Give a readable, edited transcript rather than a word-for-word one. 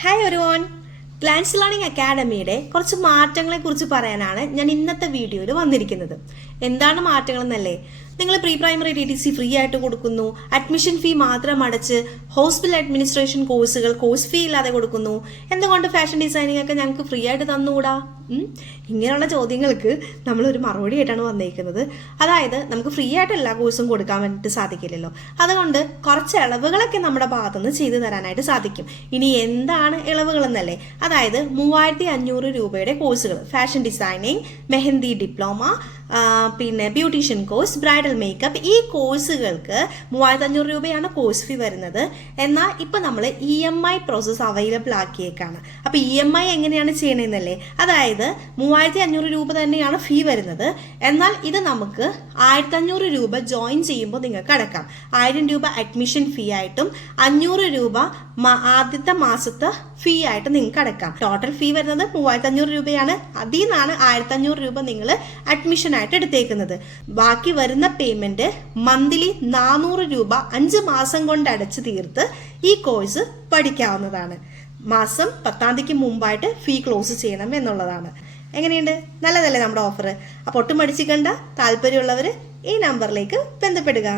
Hi everyone, glance learning അക്കാഡമിയുടെ കുറച്ച് മാറ്റങ്ങളെ കുറിച്ച് പറയാനാണ് ഞാൻ ഇന്നത്തെ വീഡിയോയിൽ വന്നിരിക്കുന്നത്. എന്താണ് മാറ്റങ്ങൾ എന്നല്ലേ? നിങ്ങൾ പ്രീ പ്രൈമറി TTC ഫ്രീ ആയിട്ട് കൊടുക്കുന്നു, അഡ്മിഷൻ ഫീ മാത്രം അടച്ച് ഹോസ്പിറ്റൽ അഡ്മിനിസ്ട്രേഷൻ കോഴ്സ് ഫീ ഇല്ലാതെ കൊടുക്കുന്നു, എന്തുകൊണ്ട് ഫാഷൻ ഡിസൈനിങ് ഒക്കെ ഞങ്ങൾക്ക് ഫ്രീ ആയിട്ട് തന്നുകൂടാ? ഇങ്ങനെയുള്ള ചോദ്യങ്ങൾക്ക് നമ്മളൊരു മറുപടി ആയിട്ടാണ് വന്നിരിക്കുന്നത്. അതായത് നമുക്ക് ഫ്രീ ആയിട്ട് എല്ലാ കോഴ്സും കൊടുക്കാൻ വേണ്ടിയിട്ട് സാധിക്കില്ലല്ലോ. അതുകൊണ്ട് കുറച്ച് ഇളവുകളൊക്കെ നമ്മുടെ ഭാഗത്തുനിന്ന് ചെയ്തു തരാനായിട്ട് സാധിക്കും. ഇനി എന്താണ് ഇളവുകൾ എന്നല്ലേ? അതായത് 3500 രൂപയുടെ കോഴ്സുകൾ, ഫാഷൻ ഡിസൈനിങ്, മെഹന്തി ഡിപ്ലോമ, പിന്നെ ബ്യൂട്ടീഷ്യൻ കോഴ്സ്, ബ്രൈഡൽ മേക്കപ്പ്, ഈ കോഴ്സുകൾക്ക് 3500 രൂപയാണ് കോഴ്സ് ഫീ വരുന്നത്. എന്നാൽ ഇപ്പം നമ്മൾ EMI പ്രോസസ്സ് അവൈലബിൾ ആക്കിയേക്കാണ്. അപ്പോൾ EMI എങ്ങനെയാണ് ചെയ്യണമെന്നല്ലേ? അതായത് 3500 രൂപ തന്നെയാണ് ഫീ വരുന്നത്. എന്നാൽ ഇത് നമുക്ക് 1500 രൂപ ജോയിൻ ചെയ്യുമ്പോൾ നിങ്ങൾക്ക് അടക്കാം. 1000 രൂപ അഡ്മിഷൻ ഫീ ആയിട്ടും 500 രൂപ ആദ്യത്തെ മാസത്തെ ഫീ ആയിട്ട് നിങ്ങൾക്ക് അടക്കാം. ടോട്ടൽ ഫീ വരുന്നത് 3500 രൂപയാണ്. അതിൽ നിന്നാണ് 1500 രൂപ നിങ്ങൾ അഡ്മിഷൻ ആയിട്ട് എടുത്തേക്കുന്നത്. ബാക്കി വരുന്ന പേയ്മെന്റ് മന്ത്ലി 400 രൂപ 5 മാസം കൊണ്ട് അടച്ചു തീർത്ത് ഈ കോഴ്സ് പഠിക്കാവുന്നതാണ്. മാസം 10-ാം തീയതിക്ക് മുമ്പായിട്ട് ഫീ ക്ലോസ് ചെയ്യണം എന്നുള്ളതാണ്. എങ്ങനെയുണ്ട്? നല്ലതല്ലേ നമ്മുടെ ഓഫർ? അപ്പോൾ ഒട്ടും മടിച്ചിക്കണ്ട. താല്പര്യമുള്ളവർ ഈ നമ്പറിലേക്ക് ബന്ധപ്പെടുക.